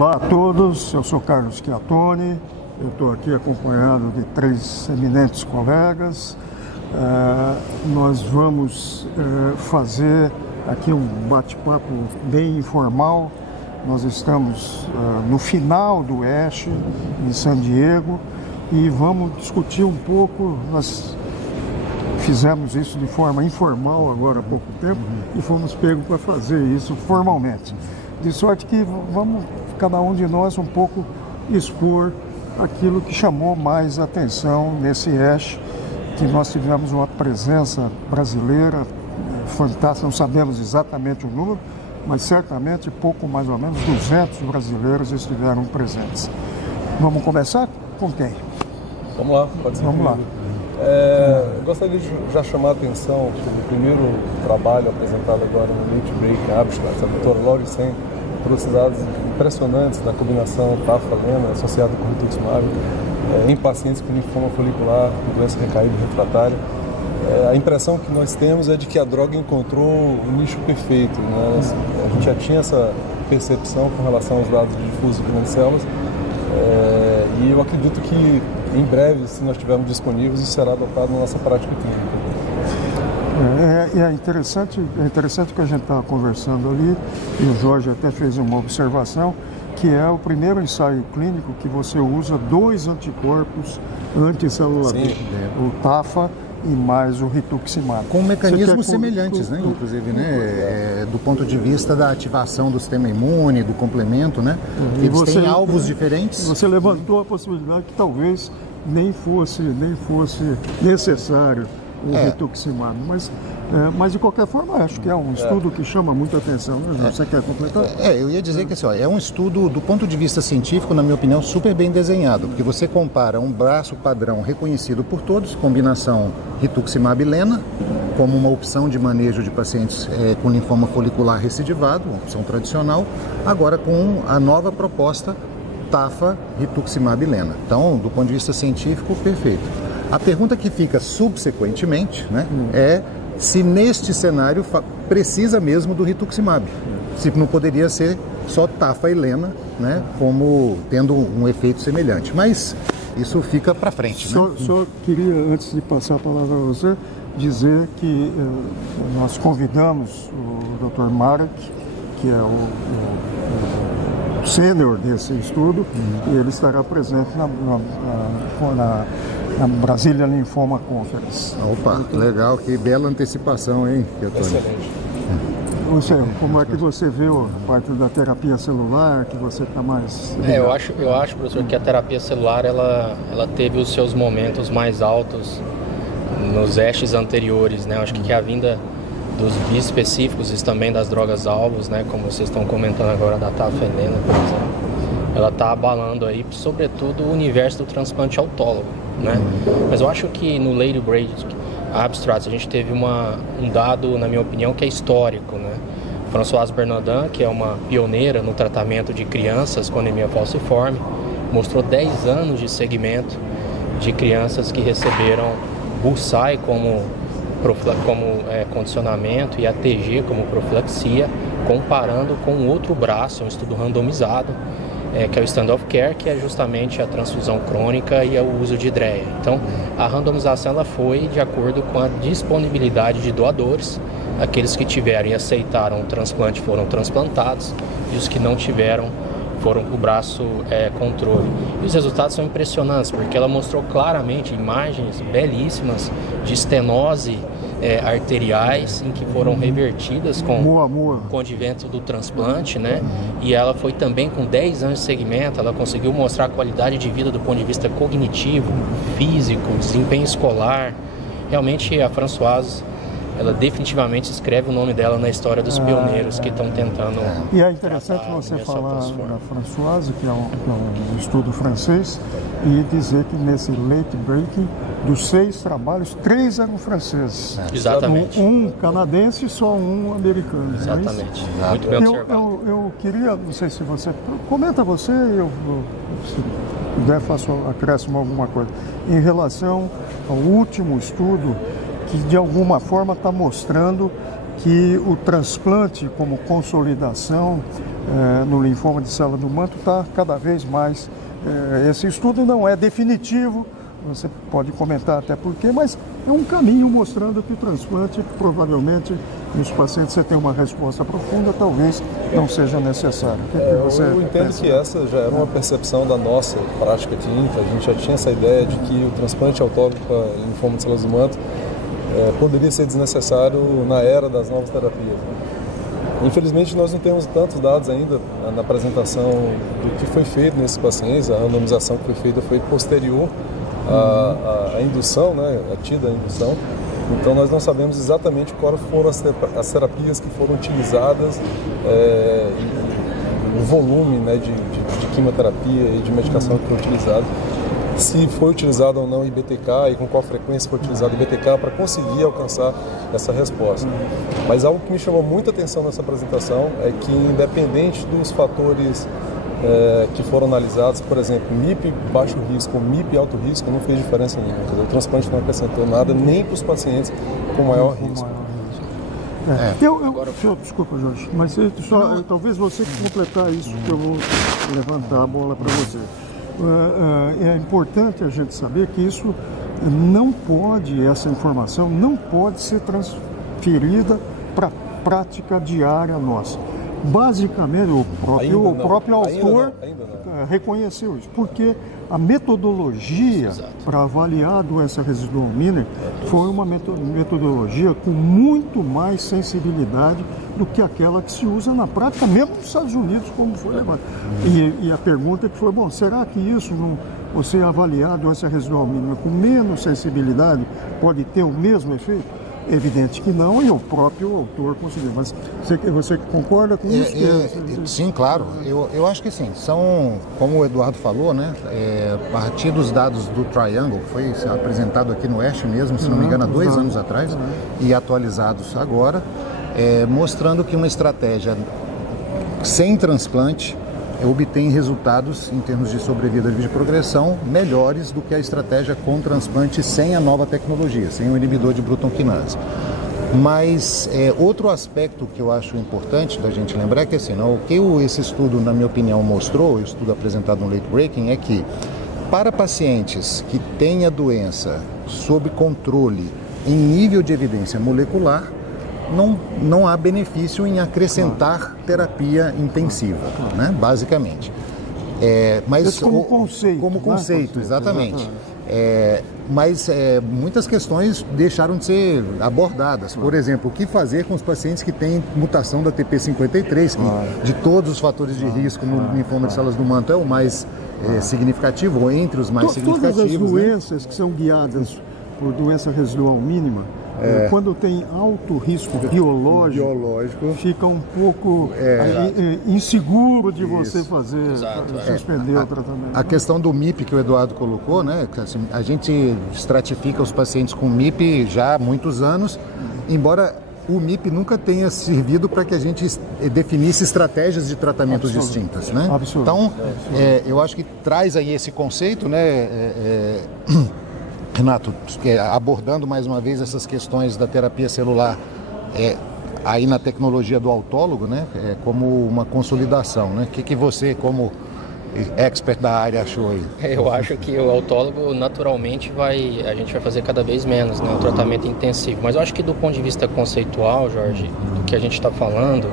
Olá a todos, eu sou Carlos Chiattoni, eu estou aqui acompanhado de 3 eminentes colegas. Nós vamos fazer aqui um bate-papo bem informal. Nós estamos no final do ASH em San Diego e vamos discutir um pouco. Nós fizemos isso de forma informal agora há pouco tempo e fomos pegos para fazer isso formalmente. De sorte que vamos, cada um de nós, um pouco expor aquilo que chamou mais atenção nesse ASH, que nós tivemos uma presença brasileira fantástica, não sabemos exatamente o número, mas certamente pouco mais ou menos 200 brasileiros estiveram presentes. Vamos começar com quem? Vamos lá, pode ser. Vamos lá. Eu gostaria de já chamar a atenção sobre o primeiro trabalho apresentado agora no Late Breaking Abstract. A doutora Lori Sen trouxe dados impressionantes da combinação tafalena associada com rituximab em pacientes com linfoma folicular, com doença recaída e refratária. A impressão que nós temos é de que a droga encontrou o nicho perfeito, né? A gente já tinha essa percepção com relação aos dados de difuso de grandes células, e eu acredito que em breve, se nós estivermos disponíveis, isso será adotado na nossa prática clínica. É interessante que a gente estava conversando ali, e o Jorge até fez uma observação, que é o primeiro ensaio clínico que você usa 2 anticorpos anticelular B, o TAFA e mais o rituximab. Com mecanismos semelhantes, né? Inclusive, né? Do ponto de vista da ativação do sistema imune, do complemento, né? Eles têm alvos diferentes. Você levantou a possibilidade que talvez nem fosse necessário o rituximab, mas de qualquer forma acho que é um estudo que chama muita atenção, né, João? Você quer completar? Eu ia dizer que assim, é um estudo do ponto de vista científico, na minha opinião, super bem desenhado, porque você compara um braço padrão reconhecido por todos, combinação rituximab-lena, como uma opção de manejo de pacientes com linfoma folicular recidivado, uma opção tradicional, agora com a nova proposta TAFA rituximab-lena. Então, do ponto de vista científico, perfeito. A pergunta que fica subsequentemente, né, é se neste cenário precisa mesmo do rituximab. Se não poderia ser só TAFA e lena, né, como tendo um efeito semelhante. Mas isso fica para frente. Só queria, antes de passar a palavra a você, dizer que nós convidamos o Dr. Marek, que é o sênior desse estudo, e ele estará presente na Brasília Linfoma Conference. Opa, legal, que bela antecipação, hein? Excelente. Você, como é que você viu a parte da terapia celular, que você está mais... Eu acho, professor, que a terapia celular, ela teve os seus momentos mais altos nos ASHs anteriores, né? Eu acho que a vinda dos bispecíficos e também das drogas-alvos, né? Como vocês estão comentando agora da tafalena, por exemplo, ela está abalando aí, sobretudo, o universo do transplante autólogo, né? Mas eu acho que no Late Breaking Abstract a gente teve um dado, na minha opinião, que é histórico, né? Françoise Bernardin, que é uma pioneira no tratamento de crianças com anemia falciforme, mostrou 10 anos de segmento de crianças que receberam Bursai como condicionamento e ATG como profilaxia, comparando com outro braço, um estudo randomizado, que é o Standard of Care, que é justamente a transfusão crônica e o uso de IDREA. Então, a randomização ela foi de acordo com a disponibilidade de doadores. Aqueles que tiveram e aceitaram o transplante foram transplantados, e os que não tiveram foram o braço controle. E os resultados são impressionantes, porque ela mostrou claramente imagens belíssimas de estenose arteriais em que foram revertidas com o advento do transplante, né? E ela foi também com 10 anos de segmento, ela conseguiu mostrar a qualidade de vida do ponto de vista cognitivo, físico, desempenho escolar. Realmente a Françoise, ela definitivamente escreve o nome dela na história dos pioneiros que estão tentando... E é interessante você falar da Françoise, que é um estudo francês, e dizer que nesse Late Breaking, dos 6 trabalhos, 3 eram franceses. Exatamente. Um canadense e só um americano. Exatamente. Muito bem observado. Eu queria, não sei se você... Comenta você e eu se puder, acrescimo alguma coisa. Em relação ao último estudo, que de alguma forma está mostrando que o transplante como consolidação no linfoma de célula do manto está cada vez mais. Esse estudo não é definitivo, você pode comentar até por quê, mas é um caminho mostrando que o transplante, provavelmente, nos pacientes você tem uma resposta profunda, talvez não seja necessário. Eu entendo que essa já era uma percepção da nossa prática clínica, a gente já tinha essa ideia de que o transplante autólogo para linfoma de células do manto poderia ser desnecessário na era das novas terapias, né? Infelizmente, nós não temos tantos dados ainda na apresentação do que foi feito nesses pacientes. A randomização que foi feita foi posterior à indução, né, a tida a indução. Então, nós não sabemos exatamente quais foram as terapias que foram utilizadas, o volume, né, de quimioterapia e de medicação que foi utilizado. Se foi utilizado ou não IBTK e com qual frequência foi utilizado IBTK para conseguir alcançar essa resposta. Mas algo que me chamou muita atenção nessa apresentação é que, independente dos fatores que foram analisados, por exemplo, MIP baixo risco ou MIP alto risco, não fez diferença nenhuma. O transplante não acrescentou nada nem para os pacientes com maior risco. Desculpa, Jorge, mas talvez você completar isso que eu vou levantar a bola para você. É importante a gente saber que isso não pode, essa informação não pode ser transferida para a prática diária nossa. Basicamente, o próprio autor reconheceu isso, porque a metodologia para avaliar a doença residual mínima foi uma metodologia com muito mais sensibilidade do que aquela que se usa na prática, mesmo nos Estados Unidos, como foi levado. E a pergunta que foi, será que isso, você avaliar a doença residual mínima com menos sensibilidade, pode ter o mesmo efeito? Evidente que não, e o próprio autor conseguiu. Mas você concorda com isso? Sim, claro. Eu acho que sim. São, como o Eduardo falou, né? A partir dos dados do Triangle, que foi apresentado aqui no ASH mesmo, se não me engano, há 2 anos atrás, e atualizados agora, mostrando que uma estratégia sem transplante obtém resultados em termos de sobrevida e de progressão melhores do que a estratégia com transplante sem a nova tecnologia, sem o inibidor de Bruton quinase. Mas outro aspecto que eu acho importante da gente lembrar é que assim, o que esse estudo, na minha opinião, mostrou, o estudo apresentado no Late Breaking, é que para pacientes que têm a doença sob controle em nível de evidência molecular, não há benefício em acrescentar terapia intensiva, né? Basicamente. Mas como conceito. Como conceito, exatamente. Mas muitas questões deixaram de ser abordadas. Por exemplo, o que fazer com os pacientes que têm mutação da TP53, que de todos os fatores de risco no linfoma de células do manto é o mais significativo, ou entre os mais significativos. Todas as doenças, né, que são guiadas por doença residual mínima, quando tem alto risco biológico, fica um pouco inseguro de você suspender o tratamento. A questão do MIP que o Eduardo colocou, né? Assim, a gente estratifica os pacientes com MIP já há muitos anos, embora o MIP nunca tenha servido para que a gente definisse estratégias de tratamentos distintas, né? Então, eu acho que traz aí esse conceito, né? Renato, abordando mais uma vez essas questões da terapia celular aí na tecnologia do autólogo, né, como uma consolidação, né? O que você, como expert da área, achou aí? Eu acho que o autólogo, naturalmente, a gente vai fazer cada vez menos, né, um tratamento intensivo. Mas eu acho que do ponto de vista conceitual, Jorge, do que a gente está falando,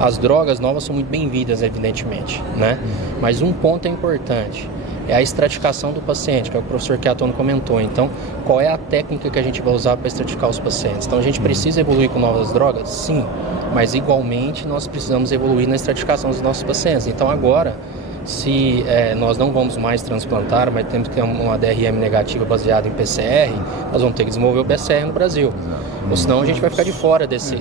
as drogas novas são muito bem-vindas, evidentemente, né? Mas um ponto é importante. É a estratificação do paciente, que é o que o professor Chiatone comentou. Então, qual é a técnica que a gente vai usar para estratificar os pacientes? Então, a gente precisa evoluir com novas drogas? Sim, mas igualmente nós precisamos evoluir na estratificação dos nossos pacientes. Então, agora, se nós não vamos mais transplantar, mas temos que ter uma DRM negativa baseada em PCR, nós vamos ter que desenvolver o PCR no Brasil. Ou senão a gente vai ficar de fora desse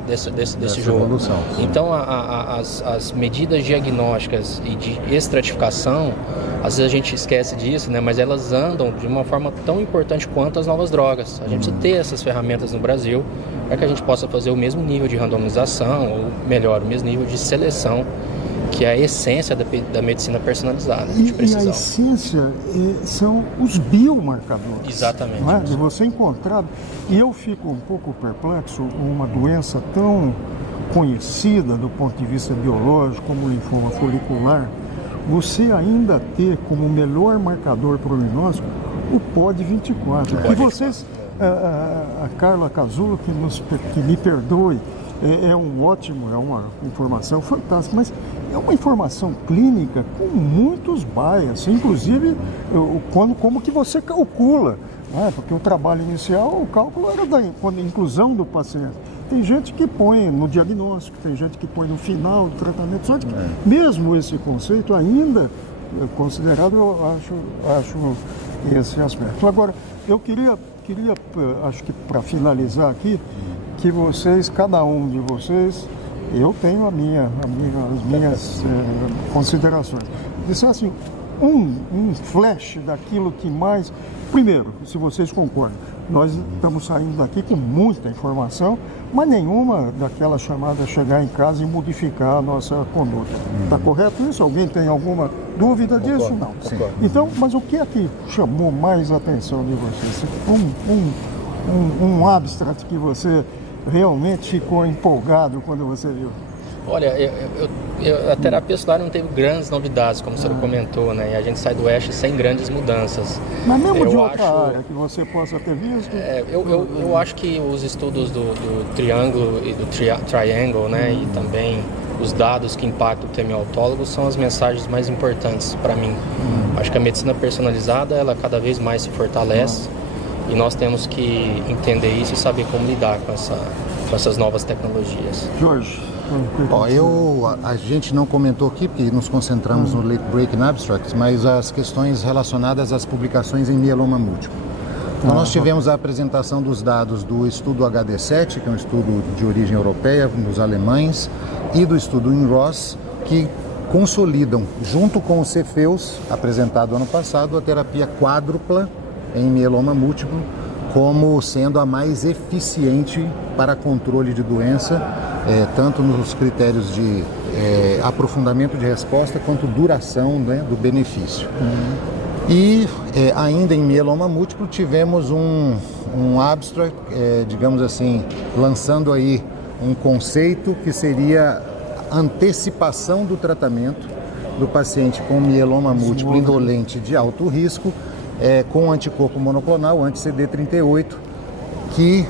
jogo. Evolução. Então, as medidas diagnósticas e de estratificação, às vezes a gente esquece disso, né? Mas elas andam de uma forma tão importante quanto as novas drogas. A gente precisa ter essas ferramentas no Brasil para que a gente possa fazer o mesmo nível de randomização, ou melhor, o mesmo nível de seleção, que é a essência da medicina personalizada. E a essência são os biomarcadores. Exatamente. Não é? De você encontrar. E eu fico um pouco perplexo, uma doença tão conhecida do ponto de vista biológico, como o linfoma folicular, você ainda ter como melhor marcador prognóstico o POD24. Que vocês, a Carla Casulo, que me perdoe, é uma informação fantástica, mas é uma informação clínica com muitos bias, inclusive como que você calcula, né? Porque o trabalho inicial, o cálculo era da inclusão do paciente. Tem gente que põe no diagnóstico, tem gente que põe no final do tratamento, só que mesmo esse conceito ainda considerado, eu acho esse aspecto. Agora, eu queria acho que para finalizar aqui, que vocês, cada um de vocês, eu tenho as minhas considerações. Disse assim, um flash daquilo que mais... Primeiro, se vocês concordam, nós estamos saindo daqui com muita informação, mas nenhuma daquela chamada chegar em casa e modificar a nossa conduta. Está correto isso? Alguém tem alguma dúvida disso? Não. Então, mas o que é que chamou mais a atenção de vocês? Um abstract que você realmente ficou empolgado quando você viu? Olha, a terapia celular não teve grandes novidades, como o senhor comentou, né? E a gente sai do ASH sem grandes mudanças. Mas mesmo de outra área que você possa ter visto? Eu acho que os estudos do triângulo e do triangle, né? E também os dados que impactam o tema autólogo são as mensagens mais importantes para mim. Acho que a medicina personalizada, ela cada vez mais se fortalece e nós temos que entender isso e saber como lidar com essas novas tecnologias. Jorge? A gente não comentou aqui, porque nos concentramos no Late Breaking Abstracts, mas as questões relacionadas às publicações em mieloma múltiplo. Então, nós tivemos a apresentação dos dados do estudo HD7, que é um estudo de origem europeia, dos alemães, e do estudo INROS, que consolidam, junto com o CEFEUS, apresentado ano passado, a terapia quádrupla em mieloma múltiplo, como sendo a mais eficiente para controle de doença, tanto nos critérios de aprofundamento de resposta quanto duração, né, do benefício. E ainda em mieloma múltiplo tivemos um abstract, digamos assim, lançando aí um conceito que seria antecipação do tratamento do paciente com mieloma múltiplo indolente de alto risco, com anticorpo monoclonal, anti-CD38, que,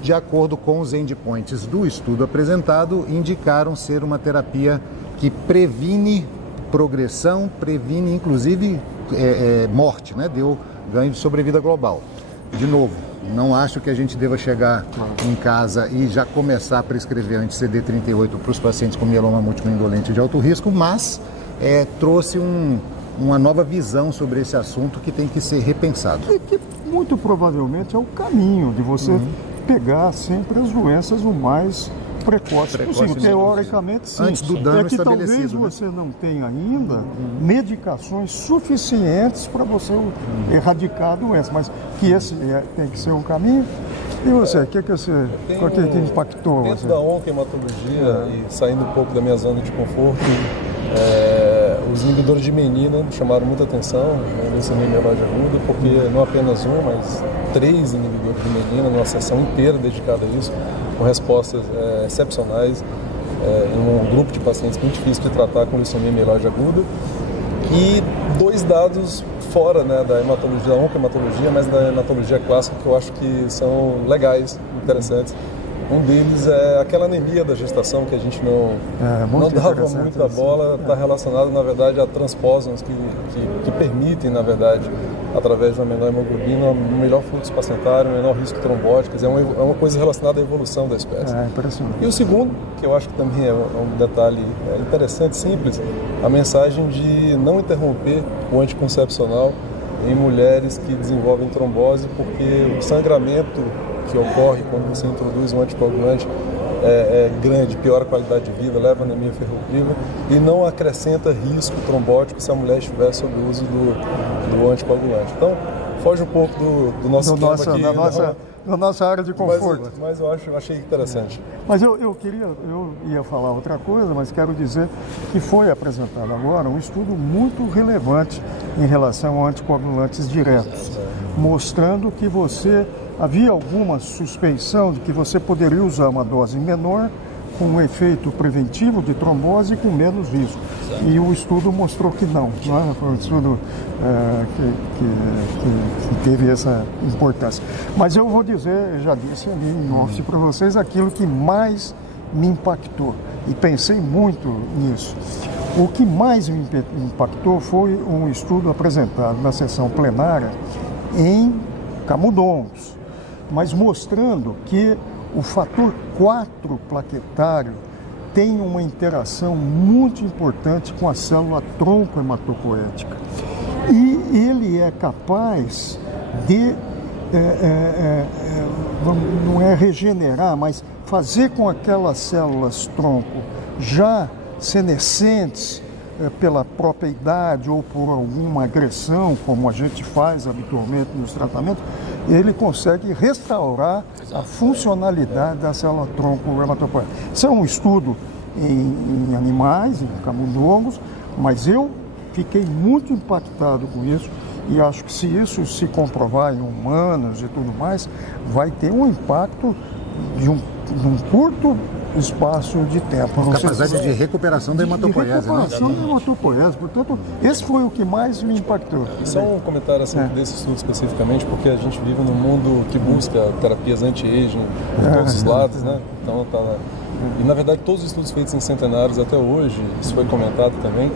de acordo com os endpoints do estudo apresentado, indicaram ser uma terapia que previne progressão, previne inclusive morte, né? Deu ganho de sobrevida global. De novo, não acho que a gente deva chegar em casa e já começar a prescrever anti-CD38 para os pacientes com mieloma múltiplo indolente de alto risco, mas trouxe uma nova visão sobre esse assunto que tem que ser repensado. E que muito provavelmente é o caminho de você pegar sempre as doenças o mais precoce possível. Teoricamente, sim. Antes do dano que estabelecido. Talvez você não tenha ainda medicações suficientes para você erradicar a doença, mas que esse tem que ser um caminho. E você, o que impactou dentro você? Da oncohematologia e saindo um pouco da minha zona de conforto, os inibidores de menina chamaram muita atenção no leucemia mieloide aguda, porque não apenas mas 3 inibidores de menina, numa sessão inteira dedicada a isso, com respostas excepcionais, em um grupo de pacientes muito difícil de tratar com leucemia mieloide aguda, e 2 dados fora, né, da hematologia, da oncohematologia, mas da hematologia clássica, que eu acho que são legais, interessantes. Um deles é aquela anemia da gestação que a gente não dava muita bola, está relacionado, na verdade, a transposons que permitem, na verdade, através de uma menor hemoglobina, um melhor fluxo placentário, um menor risco trombótico. É uma coisa relacionada à evolução da espécie. Impressionante. E o segundo, que eu acho que também é um detalhe interessante, simples, a mensagem de não interromper o anticoncepcional em mulheres que desenvolvem trombose, porque o sangramento que ocorre quando você introduz um anticoagulante é grande, piora a qualidade de vida, leva a anemia ferropriva e não acrescenta risco trombótico se a mulher estiver sob o uso do anticoagulante. Então, foge um pouco do nosso tema aqui. Da nossa área de conforto. Mas eu achei interessante. Mas eu ia falar outra coisa, mas quero dizer que foi apresentado agora um estudo muito relevante em relação a anticoagulantes diretos, mostrando que havia alguma suspeição de que você poderia usar uma dose menor com um efeito preventivo de trombose e com menos risco. E o estudo mostrou que não é? Foi um estudo que teve essa importância. Mas eu vou dizer, já disse ali em off para vocês, aquilo que mais me impactou, e pensei muito nisso. O que mais me impactou foi um estudo apresentado na sessão plenária em camundongos, mas mostrando que o fator 4 plaquetário tem uma interação muito importante com a célula tronco hematopoética. E ele é capaz de, não é regenerar, mas fazer com aquelas células tronco já senescentes pela própria idade ou por alguma agressão, como a gente faz habitualmente nos tratamentos, ele consegue restaurar a funcionalidade da célula tronco hematopoética. Isso é um estudo em animais, em camundongos, mas eu fiquei muito impactado com isso e acho que se isso se comprovar em humanos e tudo mais, vai ter um impacto de um curto espaço de tempo. Capacidade de recuperação da hematopoiese. De recuperação da hematopoiese. Portanto, esse foi o que mais me impactou. E só um comentário assim, desse estudo especificamente, porque a gente vive num mundo que busca terapias anti-aging por todos os lados, né? Então, e na verdade todos os estudos feitos em centenários até hoje, isso foi comentado também,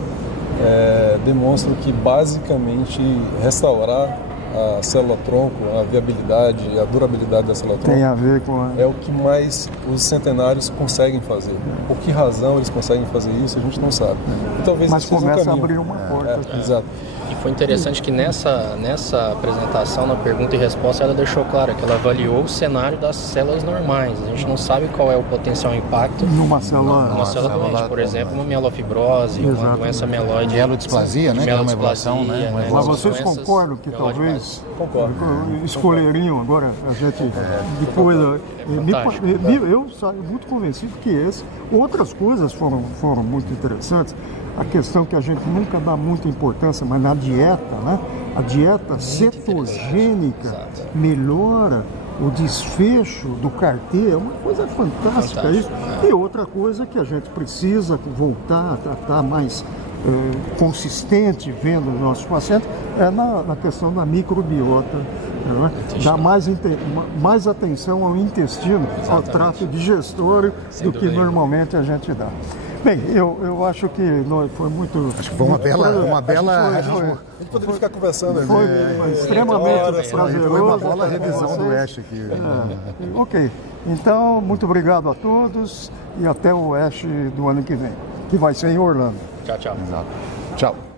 demonstram que basicamente restaurar a célula-tronco, a viabilidade e a durabilidade da célula-tronco tem a ver com é o que mais os centenários conseguem fazer. Por que razão eles conseguem fazer isso, a gente não sabe. E talvez mas começa a abrir uma porta. Exato. E foi interessante que nessa apresentação, na pergunta e resposta, ela deixou claro que ela avaliou o cenário das células normais. A gente não sabe qual é o potencial impacto numa célula doente, por exemplo, uma mielofibrose, uma doença mieloide. Mielodisplasia, né? Mielodisplasia, né? Mas vocês concordam que talvez escolheriam agora a gente depois eu saio muito convencido que outras coisas foram muito interessantes. A questão que a gente nunca dá muita importância, mas na dieta, né? A dieta cetogênica melhora o desfecho do CAR-T, é uma coisa fantástica isso. E outra coisa que a gente precisa voltar a estar mais consistente vendo os nossos pacientes é na questão da microbiota, né? Dar mais atenção ao intestino, ao trato digestório do que normalmente a gente dá. Bem, eu acho que foi muito... Acho que foi uma bela... A gente poderia ficar conversando. Foi extremamente prazeroso. Foi uma boa revisão do ASH aqui. Ok. Então, muito obrigado a todos e até o ASH do ano que vem, que vai ser em Orlando. Tchau, tchau. Exato. Tchau.